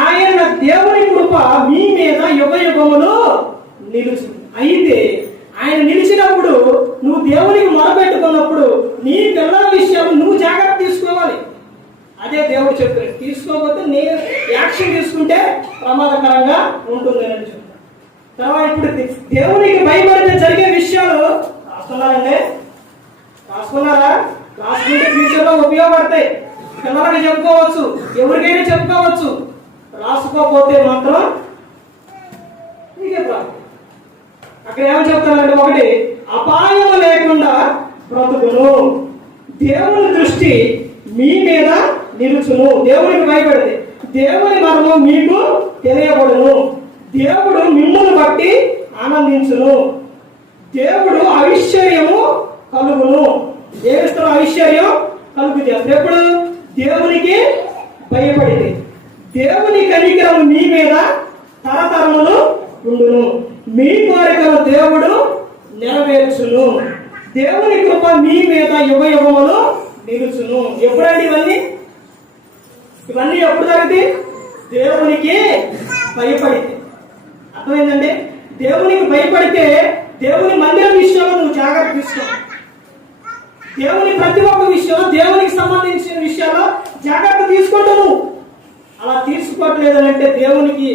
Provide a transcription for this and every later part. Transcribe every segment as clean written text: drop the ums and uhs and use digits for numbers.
ఆయన దేవుని కృప మీ మీద యుగ యుగములు నిలుచు. అయితే ఆయన నిలిచినప్పుడు నువ్వు దేవునికి మొరపెట్టుకున్నప్పుడు నీ పిల్లల విషయం నువ్వు జాగ్రత్త తీసుకోవాలి. అదే దేవుడు చెప్తాడు. తీసుకోకపోతే నేను యాక్షన్ తీసుకుంటే ప్రమాదకరంగా ఉంటుంది అని చెప్తాను. తర్వాత ఇప్పుడు దేవునికి భయపడితే జరిగే విషయాలు రాస్తున్నారంటే రాసుకున్నారా? రాసుకుంటే ఫ్యూచర్ లో ఉపయోగపడతాయి. పిల్లలకి చెప్పుకోవచ్చు, ఎవరికైనా చెప్పుకోవచ్చు. రాసుకోకపోతే మాత్రం నీకే ప్రాబ్లం. అక్కడ ఏమని చెప్తానంటే, ఒకటి, అపాయం లేకుండా బ్రతుకును, దేవుని దృష్టి మీ మీద నిలుచును. దేవునికి భయపడితే దేవుని మర్మం మీకు తెలియబడును, దేవుడు మిమ్మల్ని బట్టి ఆనందించును, దేవుడు ఐశ్వర్యము కలుగును. ఏమిస్తాడు? ఐశ్వర్యం కలుగు చేస్తాడు. ఎప్పుడు? దేవునికి భయపడితే. దేవుని కనికరం మీ మీద తరతరములు ఉండును, మీ కోరికలు దేవుడు నెరవేర్చును, దేవుని కృప మీ మీద యుగ యుగములు నిలుచును. ఎప్పుడండి ఇవన్నీ ఎప్పుడు జరుగుతాయి? దేవునికి భయపడితే. అర్థమైందండి? దేవునికి భయపడితే దేవుని మందిరం విషయంలో నువ్వు జాగ్రత్త తీసుకో. దేవుని ప్రతి ఒక్క విషయంలో, దేవునికి సంబంధించిన విషయాల్లో జాగ్రత్త తీసుకుంటావు నువ్వు. అలా తీసుకోవట్లేదనంటే దేవునికి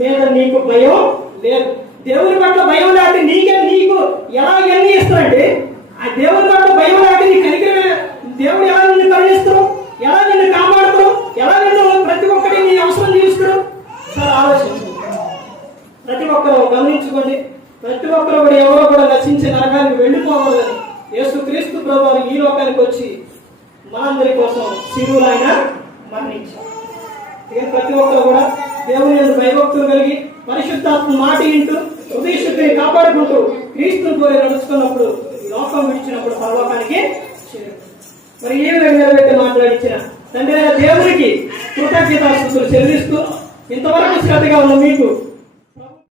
మీద నీకు భయం లేదు. దేవుని పట్ల భయం లేకపోతే నీకు ఎలా ఎన్ని ఇస్తాడండి? ఆ దేవుని పట్ల భయం లేకపోతే నీ కనికరమే. దేవుడు ఎలా నిన్ను కరుణిస్తాడు, ఎలా నిన్ను కాపాడుతాడు, ఎలా నిన్ను ప్రతి ఒక్కటి నీ అవసరం తీరుస్తాడు. సార్ ఆలోచించు. ప్రతి ఒక్కరు గమనించుకోండి. ప్రతి ఒక్కరు కూడా ఎవరో కూడా నశించే నరకానికి వెళ్ళిపోకూడదని యేసుక్రీస్తు ప్రభువు ఈ లోకానికి వచ్చి మనందరి కోసం శిలువలో ఆయన మరణించారు. ప్రతి ఒక్కరు కూడా దేవుని యందు భయభక్తులు కలిగి పరిశుద్ధాత్మ మాట వింటూ హృదయ శుద్ధిని కాపాడుకుంటూ క్రీస్తుని కోరి నడుచుకున్నప్పుడు ఈ లోకం విడిచినప్పుడు పరలోకానికి మరి ఏ నిలబెట్టి మాట్లాడించిన తండ్రి దేవునికి కృతజ్ఞతాస్తుతులు చెల్లిస్తూ ఇంతవరకు శ్రద్ధగా ఉన్న మీకు